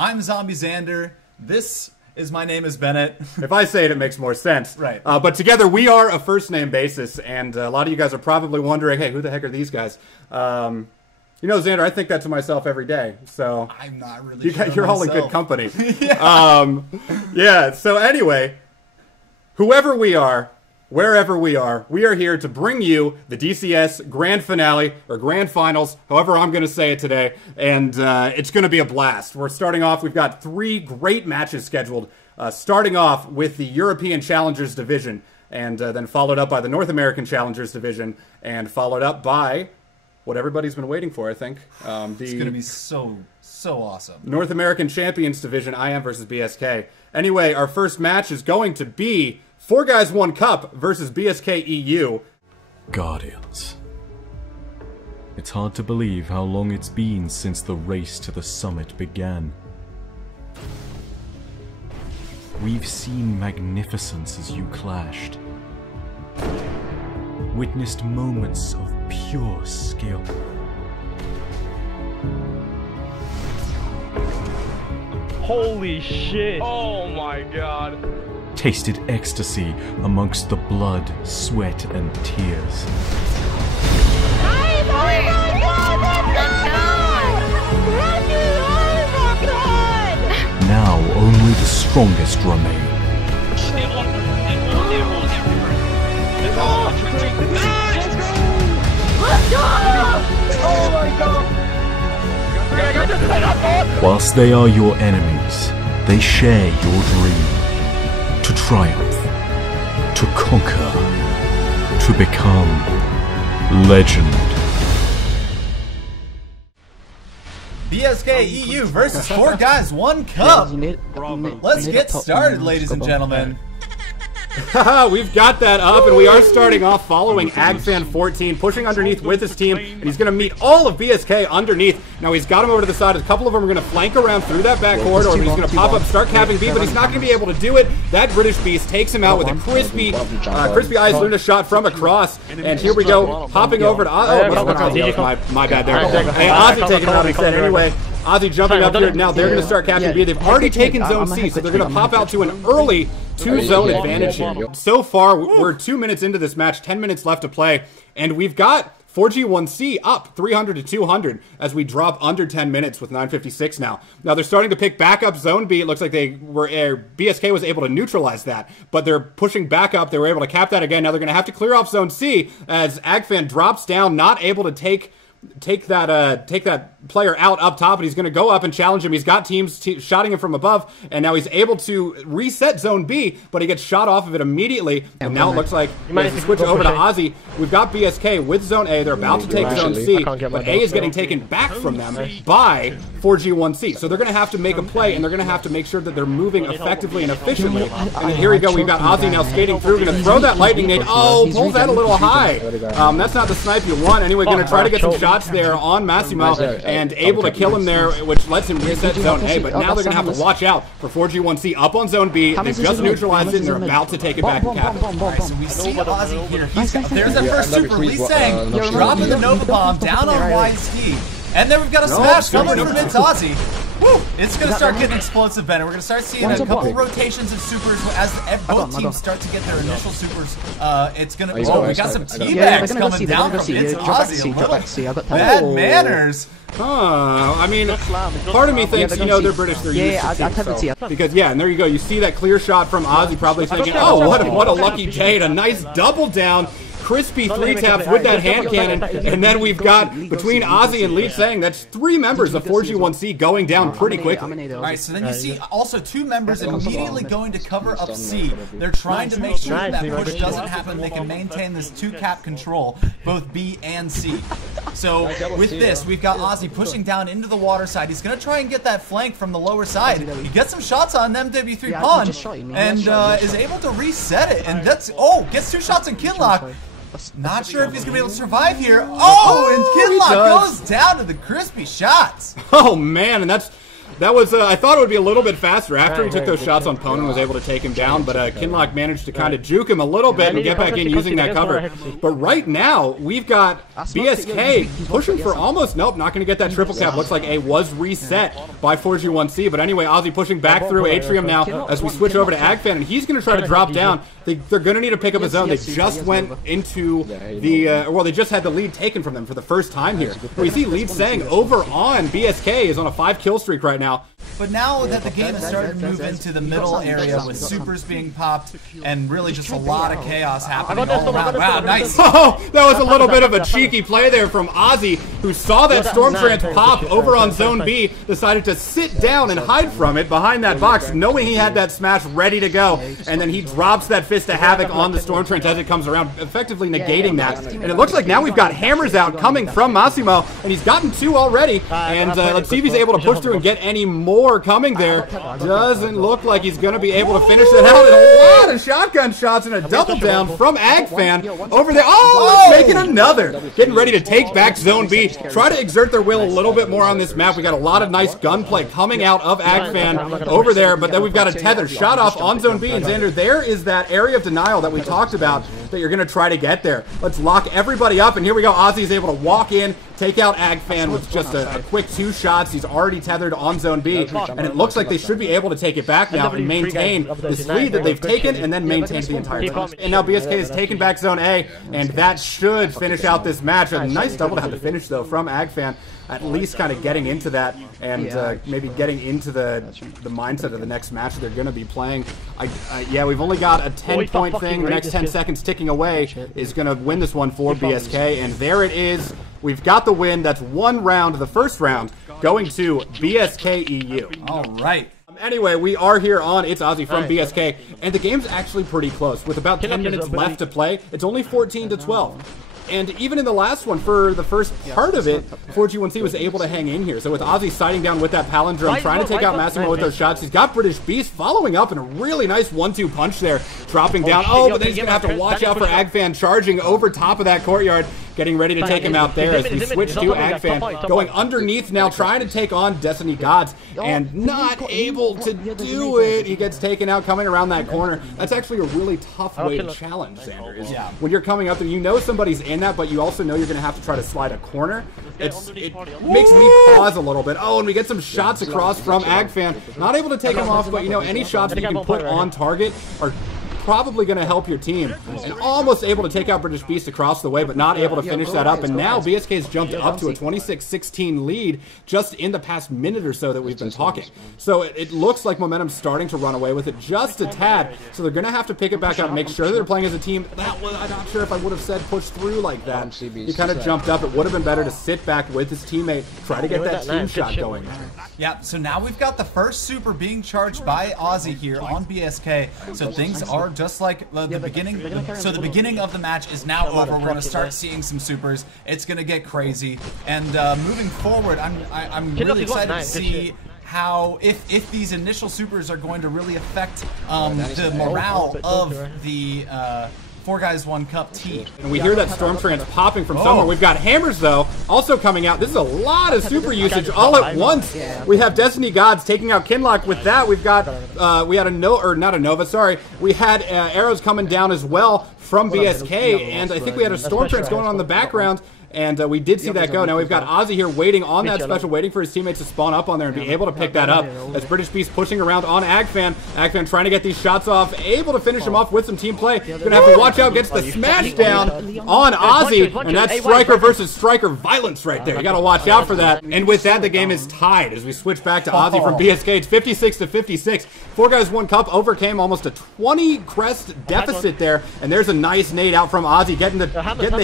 I'm Zombie Xander. This is My Name is Bennett. If I say it, it makes more sense. Right. But together we are a first name basis, and a lot of you guys are probably wondering, hey, who the heck are these guys? You know, Xander, I think that to myself every day. So I'm not really sure you're all in myself. good company. Yeah. Yeah, so anyway, whoever we are, wherever we are here to bring you the DCS Grand Finale, or Grand Finals, however I'm going to say it today, and it's going to be a blast. We're starting off, we've got 3 great matches scheduled, starting off with the European Challengers Division, and then followed up by the North American Challengers Division, and followed up by what everybody's been waiting for, I think. It's going to be so awesome. North American Champions Division, IM versus BSK. Anyway, our first match is going to be 4 Guys 1 Cup versus BSK EU. Guardians. It's hard to believe how long it's been since the race to the summit began. We've seen magnificence as you clashed. Witnessed moments of pure skill. Holy shit! Oh my god! Tasted ecstasy amongst the blood, sweat, and tears. Now only the strongest remain. Whilst they are your enemies, they share your dream. To triumph, to conquer, to become legend. BSK EU versus 4 Guys 1 Cup. Let's get started, ladies and gentlemen. We've got that up, and we are starting off following AgFan14, pushing underneath with his team, and he's going to meet all of BSK underneath. Now, he's got him over to the side. A couple of them are going to flank around through that back corridor, but he's going to pop up, start capping B, but he's not going to be able to do it. That British Beast takes him out with a crispy Eyes Luna shot from across, and here we go, hopping over to my bad there. Hey, Ozzy taking him out instead. Anyway, Ozzy jumping up here. Now they're going to start capping B. They've already taken Zone C, so they're going to pop out to an early 2-zone advantage here. So far, we're 2 minutes into this match, 10 minutes left to play, and we've got 4G1C up 300 to 200 as we drop under 10 minutes with 9:56 now. Now they're starting to pick back up Zone B. It looks like BSK was able to neutralize that, but they're pushing back up. They were able to cap that again. Now they're going to have to clear off Zone C as AgFan drops down, not able to take that player out up top, and he's going to go up and challenge him. He's got teams shotting him from above, and now he's able to reset Zone B, but he gets shot off of it immediately, and now it looks like as we switch over to Ozzy, we've got BSK with Zone A. They're about to take Zone C, but A is getting taken back from them by 4G1C, so they're going to have to make a play, and they're going to have to make sure that they're moving effectively and efficiently. And here we go, we've got Ozzy now skating through, going to throw that lightning nade. Oh, pulls that a little high. That's not the snipe you want. Anyway, going to try to get some shots there on Massimo, and able to kill him there, which lets him reset Zone A, but now they're going to have to watch out for 4G1C up on Zone B. They've just neutralized it, and they're about to take it back and cap it. Alright, so we see Ozzy here. There's that first super. Lee Sang dropping the Nova Bomb down on YT. And then we've got a smash coming from It's Ozzy. Woo! It's going to start getting explosive, Bennett. We're going to start seeing a couple rotations of supers as both teams start to get their initial supers. It's going to... Oh, we got some teabags coming down from It's Ozzy. Bad manners. I mean, part of me thinks, you know, they're British, they're used to team, because, yeah, and there you go. You see that clear shot from Ozzy, probably thinking, oh, what a lucky day, and a nice double down. Crispy 3-taps with that hand cannon, and then we've got, between Ozzy and Lee Sang, that's 3 members of 4G1C going down pretty quickly. Alright, so then you see also 2 members immediately going to cover up C. They're trying to make sure that push doesn't happen. They can maintain this 2-cap control, both B and C. So with this, we've got Ozzy pushing down into the water side. He's going to try and get that flank from the lower side. He gets some shots on MW3 Pawn, and is able to reset it. And that's, gets 2 shots in Kinlock. Not sure if he's going to be able to survive here. Oh, and Kinlock goes down to the crispy shots. Oh, man, and that's That was, I thought it would be a little bit faster after he took those shots on Pwn and was able to take him down, but Kinlock managed to kind of juke him a little bit and get back in using that cover. But right now, we've got BSK pushing for almost, nope, not going to get that triple cap. Looks like A was reset by 4G1C, but anyway, Ozzy pushing back through Atrium now as we switch over to Agfan, and he's going to try to drop down. They're going to need to pick up a zone. They just went into the, well, they just had the lead taken from them for the first time here. We see Lead saying over on BSK is on a 5-kill streak right now. But now that the game has started to move into the middle area with supers being popped and really just a lot of chaos happening all around. Wow, nice. Oh, that was a little bit of a cheeky play there from Ozzy, who saw that Storm Trance pop over on Zone B, decided to sit down and hide from it behind that box, knowing he had that smash ready to go, and then he drops that Fist of Havoc on the Storm Trance as it comes around, effectively negating that. And it looks like now we've got hammers out coming from Massimo, and he's gotten 2 already, and let's see if he's able to push through and get any more coming there. Doesn't look like he's going to be able to finish that out. And a lot of shotgun shots and a double down from Agfan over there. Oh, making another. Getting ready to take back Zone B. Try to exert their will a little bit more on this map. We got a lot of nice gunplay coming out of Agfan over there, but then we've got a tether shot off on Zone B. And Xander, there is that area of denial that we talked about that you're going to try to get there. Let's lock everybody up, and here we go. Ozzy's able to walk in, take out Agfan with just a quick 2 shots. He's already tethered on Zone B, and it looks like they should be able to take it back now and maintain this lead that they've taken and then maintain the entire time. And now BSK has taken back Zone A, and that should finish out this match. A nice double to have to finish, though, from Agfan. At least kind of getting into that and maybe getting into the mindset of the next match they're going to be playing. Yeah, we've only got a 10-point thing. The next 10 seconds ticking away is going to win this one for BSK, and there it is. We've got the win. That's 1 round, the first round, going to BSK EU. All right. Anyway, we are here on It's Ozzy from BSK, and the game's actually pretty close. With about 10 minutes left to play, it's only 14-12. And even in the last one, for the first part of it, 4G1C was able to hang in here. So with Ozzy sighting down with that palindrome, trying to take out Massimo with those shots, he's got British Beast following up in a really nice 1-2 punch there, dropping down. Oh, but then he's going to have to watch out for Agfan charging over top of that courtyard, getting ready to take him out there as we switch to Agfan, going underneath now, trying to take on Destiny Gods, and not able to do it. He gets taken out coming around that corner. That's actually a really tough way to challenge, Xander, is when you're coming up there, you know somebody's in that, but you also know you're going to have to try to slide a corner. It makes me pause a little bit. Oh, and we get some shots across from Agfan. Not able to take him off, but you know, any shots that you can put on target are probably going to help your team. And almost able to take out British Beast across the way, but not able to finish that up. And now BSK has jumped up to a 26-16 lead just in the past minute or so that we've been talking. So it looks like momentum's starting to run away with it just a tad. So they're going to have to pick it back up and make sure that they're playing as a team. That was, I'm not sure if I would have said push through like that. He kind of jumped up. It would have been better to sit back with his teamate, try to get that team shot going. Yeah, so now we've got the first super being charged by Ozzy here on BSK. So things are just like the beginning. So the beginning of the match is now over. We're going to start seeing some supers. It's going to get crazy. And moving forward, I'm really excited to see how if these initial supers are going to really affect the morale of the 4Guys1 Cup team. And we hear that Storm Trance popping from somewhere. We've got hammers, though, also coming out. This is a lot of super usage all at once. We have Destiny Gods taking out Kinlock. With that, we've got, we had we had arrows coming down as well from BSK, and I think we had a Storm Trance going on in the background. And we did see that go. Now we've got Ozzy here waiting on that special, waiting for his teammates to spawn up on there and be able to pick that up. As British Beast pushing around on Agfan. Agfan trying to get these shots off, able to finish him off with some team play. Gonna have to watch out, gets the smash down on Ozzy, and that's Striker versus Striker violence right there. You gotta watch out for that. And with that, the game is tied as we switch back to Ozzy from BSK. It's 56-56. 4Guys1 Cup overcame almost a 20 crest deficit there, and there's a nice nade out from Ozzy, getting the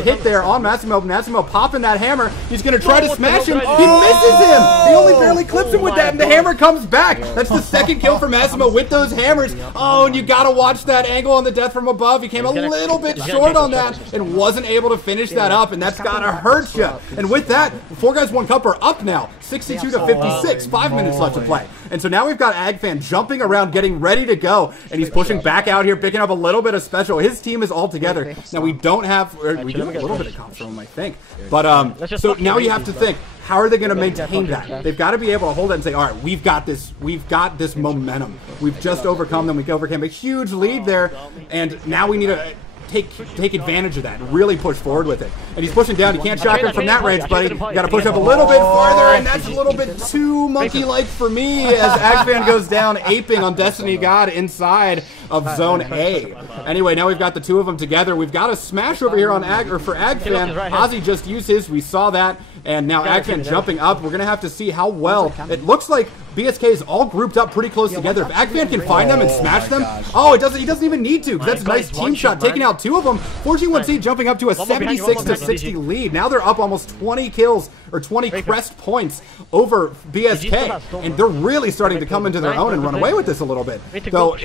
hit there on Massimo. Massimo popping that hammer. He's going to try to smash him. He misses him. He only barely clips him with that, and the hammer comes back. That's the second kill for Massimo with those hammers. Oh, and you got to watch that angle on the death from above. He came a little bit short on that and wasn't able to finish that up, and that's got to hurt you. And with that, 4Guys1 Cup are up now, 62 to 56, 5 minutes left to play. And so now we've got AgFan jumping around, getting ready to go, and he's pushing back out here, picking up a little bit of special. His team is all together. Now we don't have, we do have a little bit of comps from him, I think. But so now you have to think, how are they going to maintain that? They've got to be able to hold it and say, all right, we've got this momentum. We've just overcome them. We overcame a huge lead there, and now we need to take advantage of that and really push forward with it. And he's pushing down. He can't shotgun from that range, buddy. You got to push up a little bit farther, and that's a little bit too monkey-like for me as AgFan goes down, aping on Destiny God inside of Zone A. Anyway, now we've got the two of them together. We've got a smash over here on for AgFan. Ozzy just used his. We saw that. And now AgFan jumping up. We're going to have to see how well. It looks like BSK is all grouped up pretty close together. If AgFan can find them and smash them, he doesn't even need to, because that's a nice team shot, taking out two of them. 4G1C jumping up to a 76 to 60 lead. Now they're up almost 20 kills or 20 crest points over BSK, and they're really starting to come into their own and run away with this a little bit. Though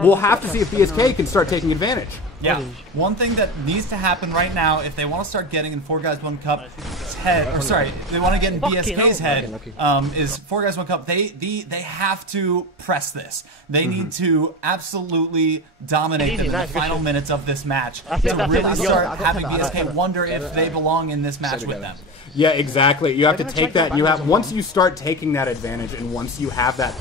we'll have to see if BSK can start taking advantage. Yeah, one thing that needs to happen right now if they want to start getting in 4 Guys 1 Cup's head, or sorry, they want to get in BSK's head, is 4 Guys 1 Cup. They have to press this. They need to absolutely dominate them in the final minutes of this match to really start having BSK wonder if they belong in this match with them. Yeah, exactly. You have to take that. Once you start taking that advantage, and once you have that,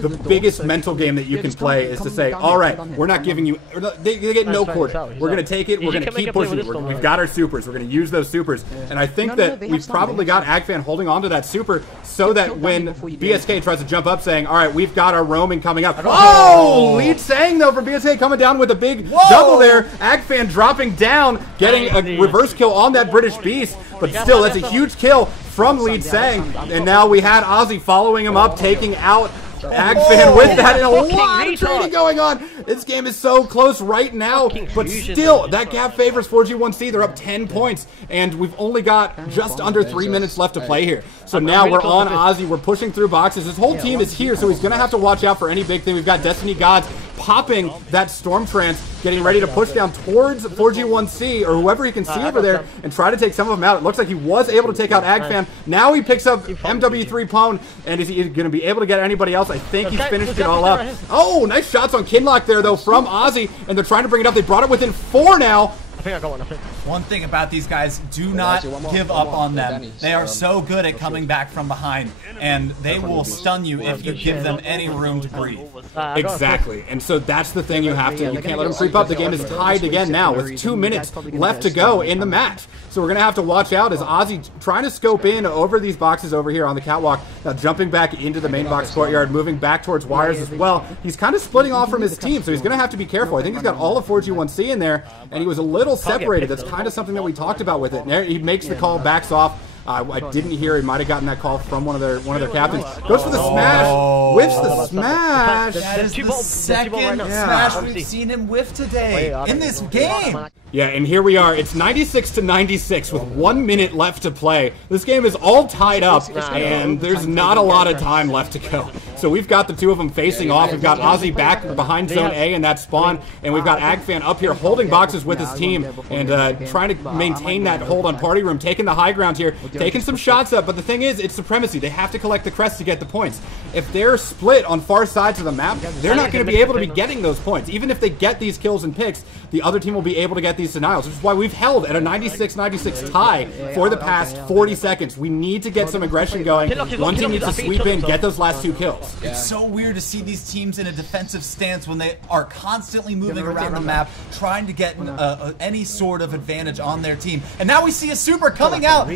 the biggest mental game that you can play is to say, all right, we're not giving you, they get no quarter. We're going to take it. We're going to keep pushing. We've got our supers. We're going to use those supers. And I think that we've probably got AgFan holding on to that super so that when BSK tries to jump up saying, all right, we've got our roaming coming up. Oh, lead saying though from BSK coming down with a big double there. AgFan dropping down, getting a reverse kill on that British Beast. But still, that's a huge kill from Lead Sang. And now we had Ozzy following him up, taking out AgFan with that, and a lot of trading going on. This game is so close right now, but still, that gap favors 4G1C. They're up 10 points, and we've only got just under 3 minutes left to play here. So now we're on Ozzy. We're pushing through boxes. His whole team is here, so he's going to have to watch out for any big thing. We've got Destiny Gods popping that Storm Trance, getting ready to push down towards 4G1C, or whoever he can see over there, and try to take some of them out. It looks like he was able to take out AgFan. Now he picks up MW3 Pwn, and is he going to be able to get anybody else? I think he's finished it all up. Oh, nice shots on Kinlock there, though, from Ozzy, and they're trying to bring it up. They brought it within 4 now. I think I got one. One thing about these guys, do not give up on them. They are so good at coming back from behind, and they will stun you if you give them any room to breathe. Exactly, and so that's the thing you have to, you can't let them creep up. The game is tied again now with 2 minutes left to go in the match. So we're going to have to watch out as Ozzy trying to scope in over these boxes over here on the catwalk. Now jumping back into the main box courtyard, moving back towards wires as well. He's kind of splitting off from his team, so he's going to have to be careful. I think he's got all of 4G1C in there, and he was a little separated. That's kind of something that we talked about with it. And he makes the call, backs off. I didn't hear. He might have gotten that call from one of their captains. Goes for the smash. Whiffs the smash. That is the second smash we've seen him whiff today in this game. Yeah, and here we are. It's 96 to 96 with 1 minute left to play. This game is all tied up, and there's not a lot of time left to go. So we've got the two of them facing off. We've got Ozzy back behind Zone A in that spawn, and we've got AgFan up here holding boxes with his team and trying to maintain that hold on Party Room, taking the high ground here, taking some shots up. But the thing is, it's supremacy. They have to collect the crest to get the points. If they're split on far sides of the map, they're not going to be able to be getting those points. Even if they get these kills and picks, the other team will be able to get these denials, which is why we've held at a 96-96 tie for the past 40 seconds. We need to get some aggression going. One team needs to sweep in, get those last 2 kills. It's so weird to see these teams in a defensive stance when they are constantly moving around the map, trying to get any sort of advantage on their team. And now we see a super coming out.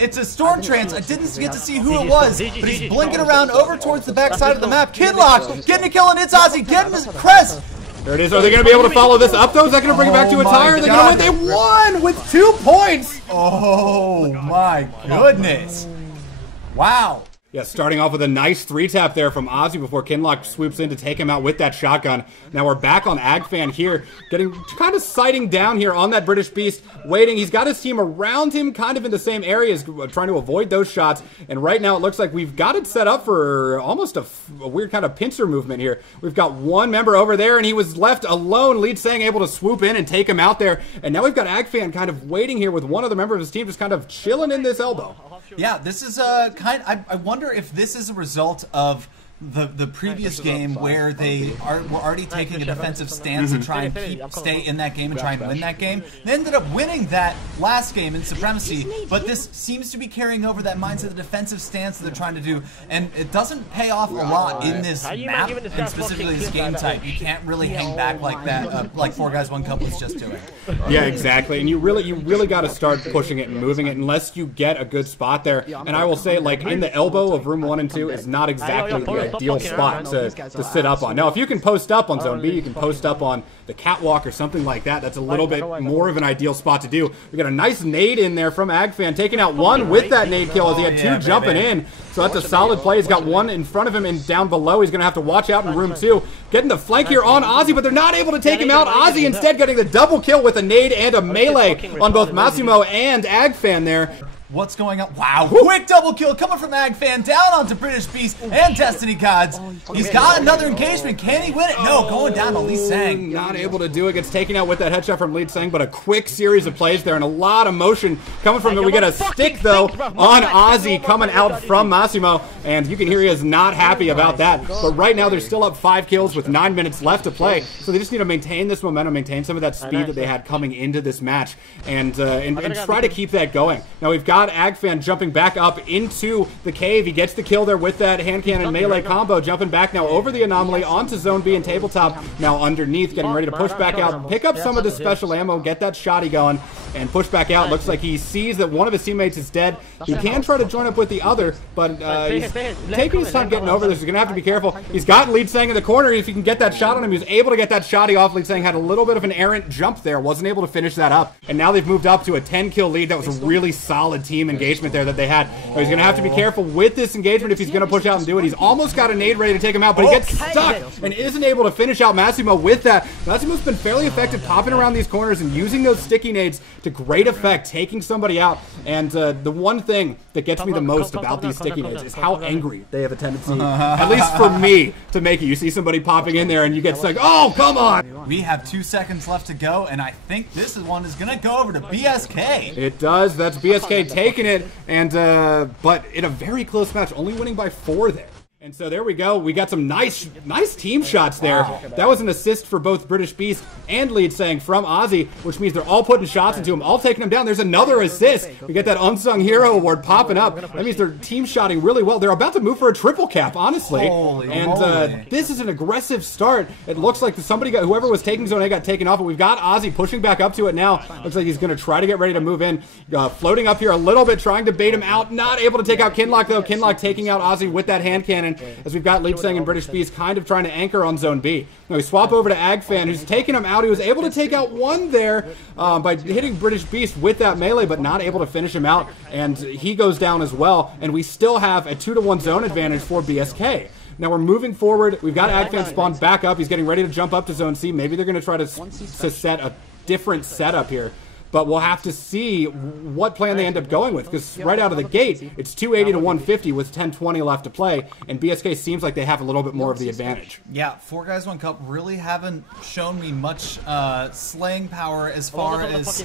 It's a Storm Trance. I didn't get to see who it was, but he's blinking around over towards the back side of the map. Kinlock getting a kill, and it's Ozzy getting his crest. There it is. Are they going to be able to follow this up, though? Is that going to bring it back to a tie? Are they going to win? They won with 2 points. Oh, my goodness. Wow. Yeah, starting off with a nice 3-tap there from Ozzy before Kinlock swoops in to take him out with that shotgun. Now we're back on AgFan here, getting kind of sighting down here on that British Beast, waiting. He's got his team around him, kind of in the same areas, trying to avoid those shots. And right now it looks like we've got it set up for almost a weird kind of pincer movement here. We've got one member over there, and he was left alone. Lead Sang able to swoop in and take him out there. And now we've got AgFan kind of waiting here with one of the members of his team just kind of chilling in this elbow. Yeah, this is I wonder if this is a result of the previous game where they were already taking a defensive stance to try and stay in that game and try and win that game. They ended up winning that last game in Supremacy, but this seems to be carrying over that mindset, the defensive stance that they're trying to do, and it doesn't pay off a lot in this map, and specifically this game type. You can't really hang back like that, like 4 Guys 1 Cup was just doing. Yeah, exactly, and you really got to start pushing it and moving it unless you get a good spot there. And I will say, like, in the elbow of room 1 and 2 is not exactly the ideal spot to sit up on. Now, if you can post up on zone B, you can post up on the catwalk or something like that. That's a little bit more of an ideal spot to do. We got a nice nade in there from Agfan, taking out one with that nade kill as he had two jumping in. So that's a solid play. He's got one in front of him and down below. He's going to have to watch out in room 2. Getting the flank here on Ozzy, but they're not able to take him out. Ozzy instead getting the double kill with a nade and a melee on both Massimo and Agfan there. What's going on? Wow, quick double kill coming from Agfan down onto British Beast and Destiny Gods. He's got another engagement. Can he win it? No, going down to Lee Sang. Not able to do it. Gets taken out with that headshot from Lee Sang, but a quick series of plays there and a lot of motion coming from him. We get a stick, though, on Ozzy coming out from Massimo, and you can hear he is not happy about that. But right now, they're still up 5 kills with 9 minutes left to play, so they just need to maintain this momentum, maintain some of that speed that they had coming into this match, and try to keep that going. Now, we've got Agfan jumping back up into the cave. He gets the kill there with that hand cannon melee combo, jumping back now over the anomaly onto zone B and tabletop. Now underneath, getting ready to push back out, pick up some of the special ammo, get that shotty going, and push back out. Looks like he sees that one of his teammates is dead. He can try to join up with the other, but he's taking his time getting over this. He's going to have to be careful. He's got Lead Sang in the corner. If he can get that shot on him, he was able to get that shotty off. Lead Sang had a little bit of an errant jump there, wasn't able to finish that up, and now they've moved up to a 10-kill lead. That was a really solid team engagement there that they had. Now he's going to have to be careful with this engagement if he's going to push out and do it. He's almost got a nade ready to take him out, but he gets stuck and isn't able to finish out Massimo with that. Massimo's been fairly effective popping around these corners and using those sticky nades to great effect, taking somebody out. And the one thing that gets me the most about these sticky nades is how angry they have a tendency, at least for me, to make it. You see somebody popping in there and you get stuck. Oh, come on! We have 2 seconds left to go, and I think this one is going to go over to BSK. It does. That's BSK taking it, and but in a very close match, only winning by 4 there. And so there we go. We got some nice team shots there. Wow. That was an assist for both British Beast and Lead Sang from Ozzy, which means they're all putting shots into him, all taking him down. There's another assist. We get that Unsung Hero award popping up. That means they're team shotting really well. They're about to move for a triple cap, honestly. And this is an aggressive start. It looks like whoever was taking Zone A got taken off, but we've got Ozzy pushing back up to it now. Looks like he's going to try to get ready to move in. Floating up here a little bit, trying to bait him out. Not able to take out Kinlock, though. Kinlock taking out Ozzy with that hand cannon, as we've got Lead Sang and British Beast kind of trying to anchor on Zone B. Now we swap over to Agfan, who's taking him out. He was able to take out one there by hitting British Beast with that melee, but not able to finish him out, and he goes down as well, and we still have a 2-to-1 zone advantage for BSK. Now we're moving forward. We've got Agfan spawned back up. He's getting ready to jump up to Zone C. Maybe they're going to try to set a different setup here. But we'll have to see what plan they end up going with, because right out of the gate, it's 280 to 150 with 10:20 left to play, and BSK seems like they have a little bit more of the advantage. Yeah, 4 Guys 1 Cup really haven't shown me much slaying power as far as,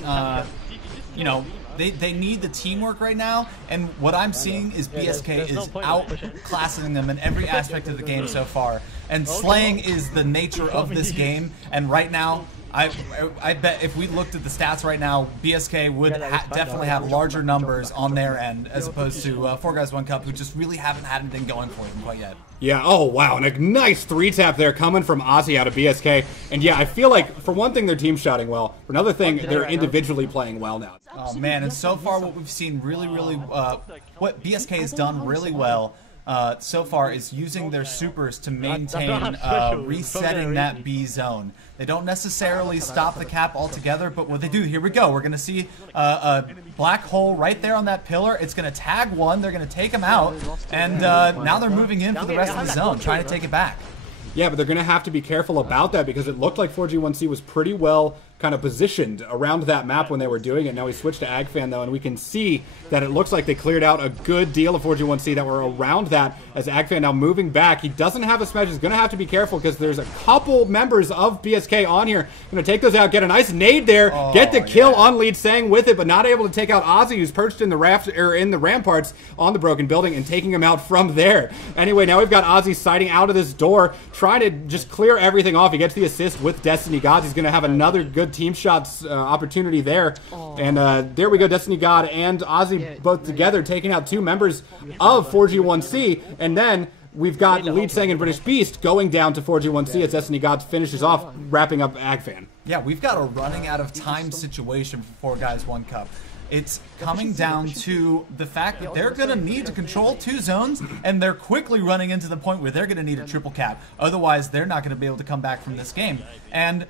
you know, they need the teamwork right now, and what I'm seeing is BSK is outclassing them in every aspect of the game so far, and slaying is the nature of this game, and right now, I bet if we looked at the stats right now, BSK would definitely have larger numbers on their end as opposed to 4 Guys 1 Cup, who just really haven't had anything going for them quite yet. Yeah, oh wow, and a nice 3-tap there coming from Ozzy out of BSK. And yeah, I feel like, for one thing, they're team shotting well. For another thing, they're individually playing well now. Oh man, and so far what we've seen really, what BSK has done really well so far is using their supers to maintain resetting that B zone. They don't necessarily stop the cap altogether, but what they do, here we go. We're going to see a black hole right there on that pillar. It's going to tag one. They're going to take him out, and now they're moving in for the rest of the zone, trying to take it back. Yeah, but they're going to have to be careful about that, because it looked like 4G1C was pretty well kind of positioned around that map when they were doing it. Now we switched to AgFan though, and we can see that it looks like they cleared out a good deal of 4G1C that were around that, as AgFan now moving back. He doesn't have a smash. He's going to have to be careful because there's a couple members of BSK on here. Going to take those out, get a nice nade there, get the kill on Lead Sang with it, but not able to take out Ozzy, who's perched in the ramparts on the broken building, and taking him out from there. Anyway, now we've got Ozzy sighting out of this door, trying to just clear everything off. He gets the assist with Destiny Gods. He's going to have another good team shots opportunity there. And there we go, Destiny God and Ozzy both together taking out 2 members of 4G1C. And then we've got Lead Sang and British Beast going down to 4G1C as Destiny Gods finishes off, wrapping up AgFan. Yeah, we've got a running out of time situation for 4 Guys 1 Cup. It's coming down to the fact that they're going to need to control 2 zones, and they're quickly running into the point where they're going to need a triple cap. Otherwise, they're not going to be able to come back from this game. And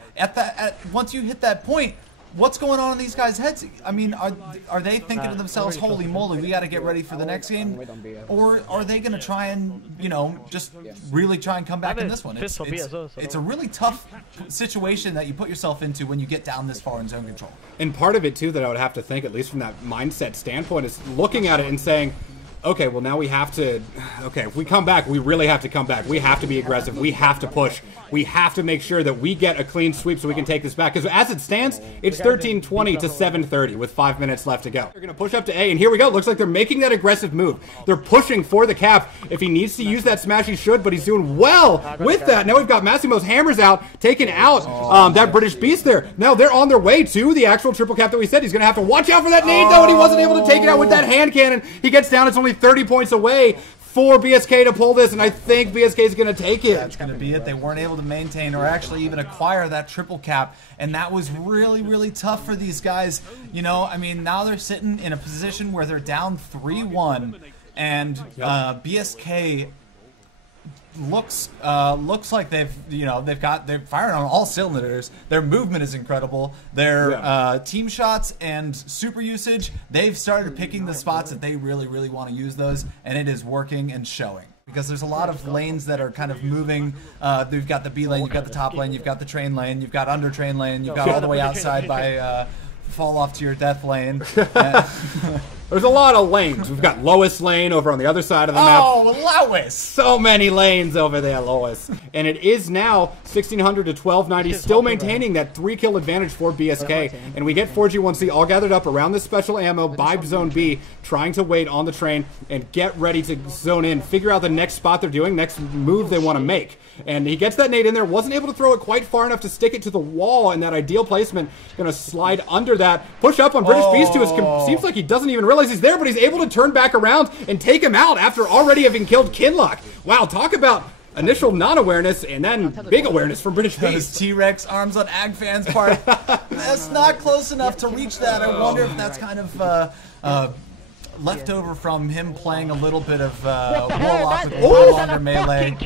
once you hit that point, what's going on in these guys' heads? I mean, are they thinking to themselves, holy moly, we got to get ready for the next game? Or are they going to try and, you know, just really try and come back in this one? It's a really tough situation that you put yourself into when you get down this far in zone control. And part of it, too, that I would have to think, at least from that mindset standpoint, is looking at it and saying, okay, well, now we have to, okay, if we come back, we really have to come back. We have to be aggressive. We have to push. We have to make sure that we get a clean sweep so we can take this back. Because as it stands, it's 13-20 to 7-30 with 5 minutes left to go. They're going to push up to A, and here we go. Looks like they're making that aggressive move. They're pushing for the cap. If he needs to use that smash, he should, but he's doing well with that. Now we've got Massimo's hammers out, taking out that British Beast there. Now they're on their way to the actual triple cap that we said. He's going to have to watch out for that nade, though, and he wasn't able to take it out with that hand cannon. He gets down. It's only 30 points away for BSK to pull this, and I think BSK is going to take it. That's going to be it. They weren't able to maintain or actually even acquire that triple cap, and that was really, really tough for these guys. You know, I mean, now they're sitting in a position where they're down 3-1, and BSK looks like they're firing on all cylinders. Their movement is incredible. Their team shots and super usage, they've started picking the spots that they really, really want to use those, and it is working and showing. Because there's a lot of lanes that are kind of moving. You've got the B lane, you've got the top lane, you've got the train lane, you've got under train lane, you've got all the way outside by fall off to your death lane. There's a lot of lanes. We've got Lois Lane over on the other side of the map. Oh, Lois! So many lanes over there, Lois. And it is now 1600 to 1290, still maintaining that 3-kill advantage for BSK. And we get 4G1C all gathered up around this special ammo by Zone B, trying to wait on the train and get ready to zone in, figure out the next spot they're doing, next move they want to make. And he gets that nade in there, wasn't able to throw it quite far enough to stick it to the wall in that ideal placement. Gonna slide under that, push up on British Beast, who seems like he doesn't even realize he's there, but he's able to turn back around and take him out after already having killed Kinlock. Wow, talk about initial non-awareness and then big awareness from British Beast. Those T-Rex arms on AgFan's part. That's not close enough to reach that. I wonder if that's kind of left over from him playing a little bit of Warlock with longer melee.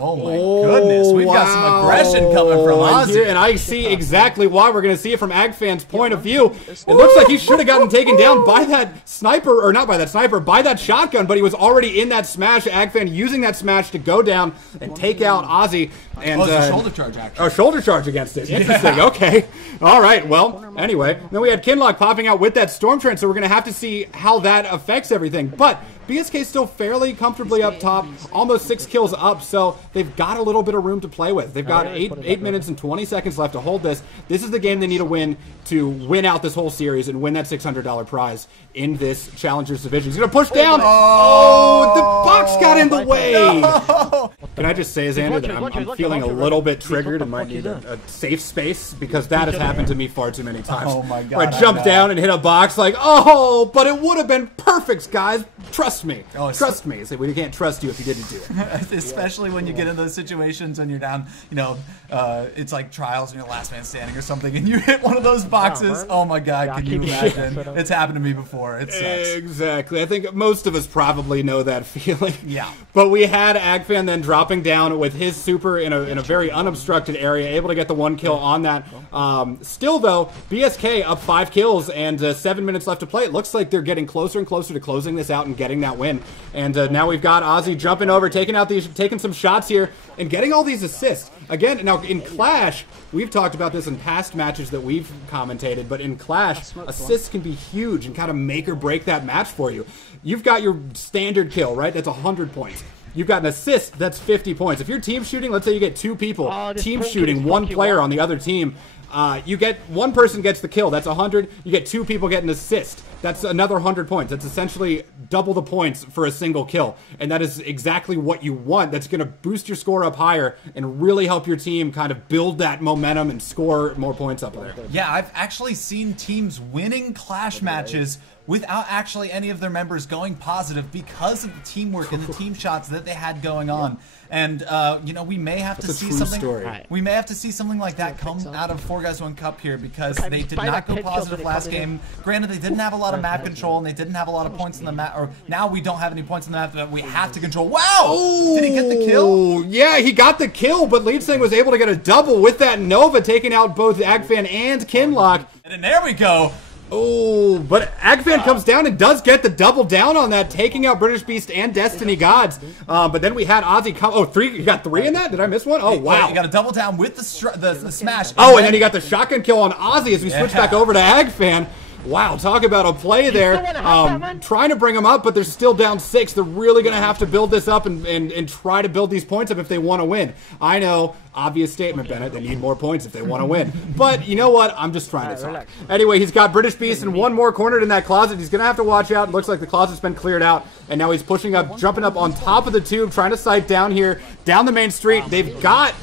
Oh my goodness, we've got some aggression coming from Ozzy. And I see exactly why. We're going to see it from AgFan's point of view. It looks like he should have gotten taken down by that sniper, or not by that sniper, by that shotgun, but he was already in that smash. AgFan using that smash to go down and take out Ozzy. And, it's a shoulder charge, actually. Oh, shoulder charge against it. Interesting. Okay. All right. Well, anyway. Then we had Kinlock popping out with that Storm Trench, so we're going to have to see how that affects everything. But BSK still fairly comfortably up top, almost 6 kills up, so they've got a little bit of room to play with. They've got 8 minutes and 20 seconds left to hold this. This is the game they need to win out this whole series and win that $600 prize in this Challengers division. He's going to push down. Oh, the box got in the way. No. Can I just say, Xander, that I'm feeling a little bit triggered and might need a safe space, because that has happened to me far too many times. Oh my God. Where I jumped down and hit a box like, oh, but it would have been perfect, guys. Trust me. Trust me. So we can't trust you if you didn't do it. Especially when you get in those situations and you're down, you know, it's like trials and you're last man standing or something, and you hit one of those boxes. Oh my God, can you imagine? It's happened to me before. It sucks. Exactly. I think most of us probably know that feeling. Yeah. But we had AgFan then dropping down with his super in a very unobstructed area, able to get the 1 kill on that. Still, though, BSK up 5 kills and 7 minutes left to play. It looks like they're getting closer and closer to closing this out and getting that win. And now we've got Ozzy jumping over, taking some shots shots here and getting all these assists. Again, now in Clash, we've talked about this in past matches that we've commentated, but in Clash, assists can be huge and kind of make or break that match for you. You've got your standard kill, right? That's 100 points. You've got an assist, that's 50 points. If you're team shooting, let's say you get 2 people team shooting, 1 player on the other team, you get 1 person gets the kill, that's 100. You get 2 people get an assist, that's another 100 points. That's essentially double the points for a single kill. And that is exactly what you want. That's going to boost your score up higher and really help your team kind of build that momentum and score more points up there. Yeah, I've actually seen teams winning Clash matches without actually any of their members going positive because of the teamwork and the team shots that they had going on. And you know, we may have to see something. We may have to see something like that come out of 4 Guys 1 Cup here because they did not go positive last game. Granted, they didn't have a lot of map control and they didn't have a lot of points in the map. Or now we don't have any points in the map that we have to control. Wow! Did he get the kill? Yeah, he got the kill, but Leapsing was able to get a double with that Nova, taking out both Agfan and Kinlock. And then there we go. Oh, but Agfan comes down and does get the double down on that, taking out British Beast and Destiny Gods. But then we had Ozzy come. Oh, 3. You got 3 in that? Did I miss one? Oh, wow. You got a double down with the smash. Oh, and then he got the shotgun kill on Ozzy as we switch back over to Agfan. Wow, talk about a play there. Trying to bring them up, but they're still down 6. They're really going to have to build this up and try to build these points up if they want to win. I know, obvious statement, Bennett. They need more points if they want to win. But you know what? I'm just trying to talk. Anyway, he's got British Beast and 1 more cornered in that closet. He's going to have to watch out. It looks like the closet's been cleared out. And now he's pushing up, jumping up on top of the tube, trying to sight down here, down the main street. They've got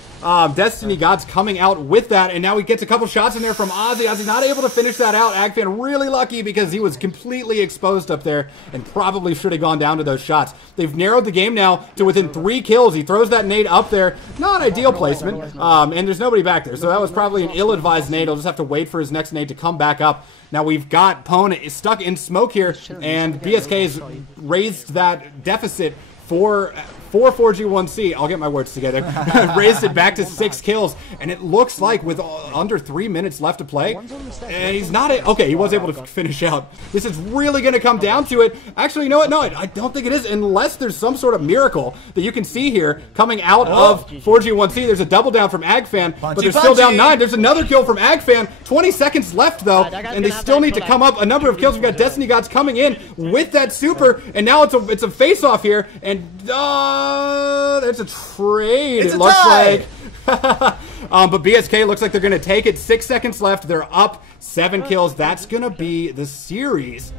Destiny Gods coming out with that, and now he gets a couple shots in there from Ozzy. Ozzy not able to finish that out. Agfan really lucky because he was completely exposed up there and probably should have gone down to those shots. They've narrowed the game now to within 3 kills. He throws that nade up there. Not ideal placement, and there's nobody back there, so that was probably an ill-advised nade. He'll just have to wait for his next nade to come back up. Now we've got Pwn stuck in smoke here, and BSK has raised that deficit for 4G1C, I'll get my words together, raised it back to 6 kills, and it looks like with under 3 minutes left to play, and he's not, okay, he was able to finish out. This is really going to come down to it. Actually, you know what, no, I don't think it is, unless there's some sort of miracle that you can see here coming out of 4G1C. There's a double down from Agfan, but they're still down 9. There's another kill from Agfan, 20 seconds left though, and they still need to come up a number of kills. We've got Destiny Gods coming in with that super, and now it's a face-off here, and there's a trade, it looks like. But BSK looks like they're going to take it. 6 seconds left. They're up 7 kills. That's going to be the series.